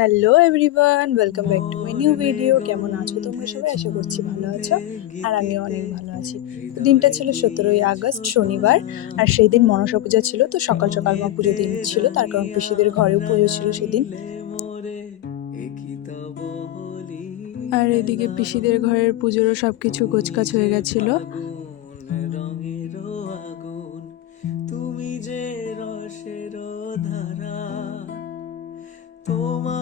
Hello everyone welcome back to my new video কেমন আছো তোমরা সবাই? আশা করছি ভালো আছো, আর আমি অনেক ভালো আছি। দিনটা ছিল সতেরোই আগস্ট, শনিবার, আর সেই দিন মনসা পূজা ছিল, তো সকাল সকাল মা পুজো দিন ছিল, তার কারণ পিসিদের ঘরেও পুজো ছিল সেদিন। আর এদিকে পিসিদের ঘরের পুজোরও সব কিছু গোছকাছ হয়ে গেছিল। তুমি যে রসের ধারা, তোমার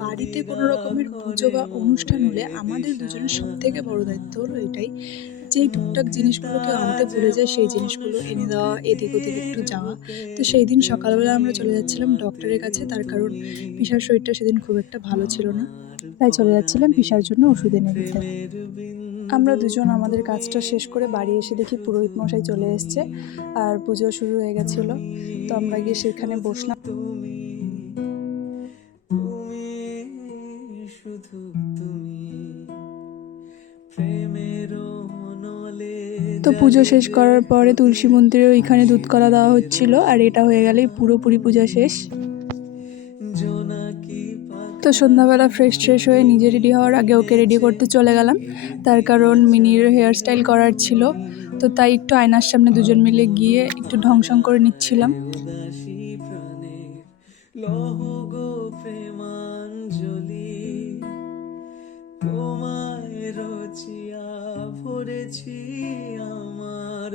বাড়িতে কোনো রকমের পুজো বা অনুষ্ঠান হলে আমাদের দুজনের সব থেকে বড় দায়িত্ব হলো এটাই। যেই টুকটাক জিনিসগুলোকে আনতে ভুলে যায় সেই জিনিসগুলো এনে দেওয়া এদিক ওদিক একটু যাওয়া। তো সেই দিন সকালবেলা আমরা চলে যাচ্ছিলাম ডক্টরের কাছে। তার কারণ পিসার শরীরটা সেদিন খুব একটা ভালো ছিল না। তাই চলে যাচ্ছিলাম পিসার জন্য ওষুধ এনে দিতে। আমরা দুজন আমাদের কাজটা শেষ করে বাড়ি এসে দেখি পুরোহিত মশাই চলে এসছে আর পুজো শুরু হয়ে গেছিল। তো আমরা গিয়ে সেখানে বসলাম। তো পুজো শেষ করার পরে তুলসী মন্দিরে ওইখানে দুধ কলা দেওয়া হচ্ছিল আর এটা হয়ে গেলেই পুরোপুরি পূজা শেষ। তো সন্ধ্যাবেলা ফ্রেশ ফ্রেশ হয়ে নিজে রেডি হওয়ার আগে ওকে রেডি করতে চলে গেলাম। তার কারণ মিনির হেয়ার স্টাইল করার ছিল, তো তাই একটু আয়নার সামনে দুজন মিলে গিয়ে একটু ঢংসং করে নিচ্ছিলাম। আমার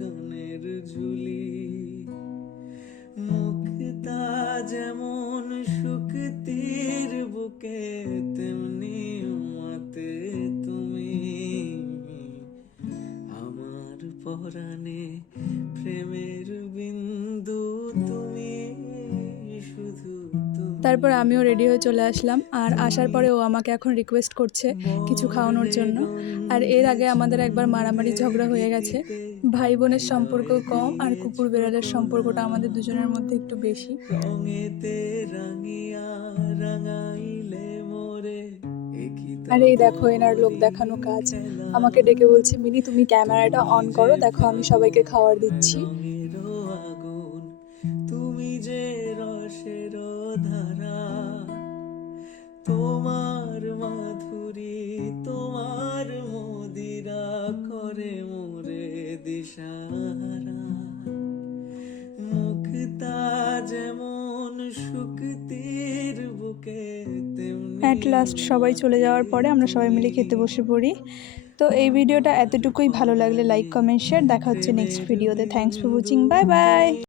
গানের যেমন শুক্তির বুকে তেমনি মাতে তুমি। আমার পরাণে প্রেমের বিন্দু তুমি, শুধু তারপর আমিও রেডি হয়ে চলে আসলাম, আর আসার পরে ও আমাকে এখন রিকোয়েস্ট করছে কিছু খাওয়ানোর জন্য। আর এর আগে আমাদের একবার মারামারি ঝগড়া হয়ে গেছে। ভাই বোনের সম্পর্ক কম আর কুকুর বেড়ালের সম্পর্কটা আমাদের দুজনের মধ্যে একটু বেশি। আরে এই দেখো এনার লোক দেখানো কাজ। আমাকে ডেকে বলছে মিনি তুমি ক্যামেরাটা অন করো। দেখো আমি সবাইকে খাবার দিচ্ছি। অ্যাট লাস্ট সবাই চলে যাওয়ার পরে আমরা সবাই মিলে খেতে বসে পড়ি। তো এই ভিডিওটা এতটুকুই। ভালো লাগলে লাইক কমেন্ট শেয়ার দেখা হচ্ছে নেক্সট ভিডিওতে thanks for watching bye bye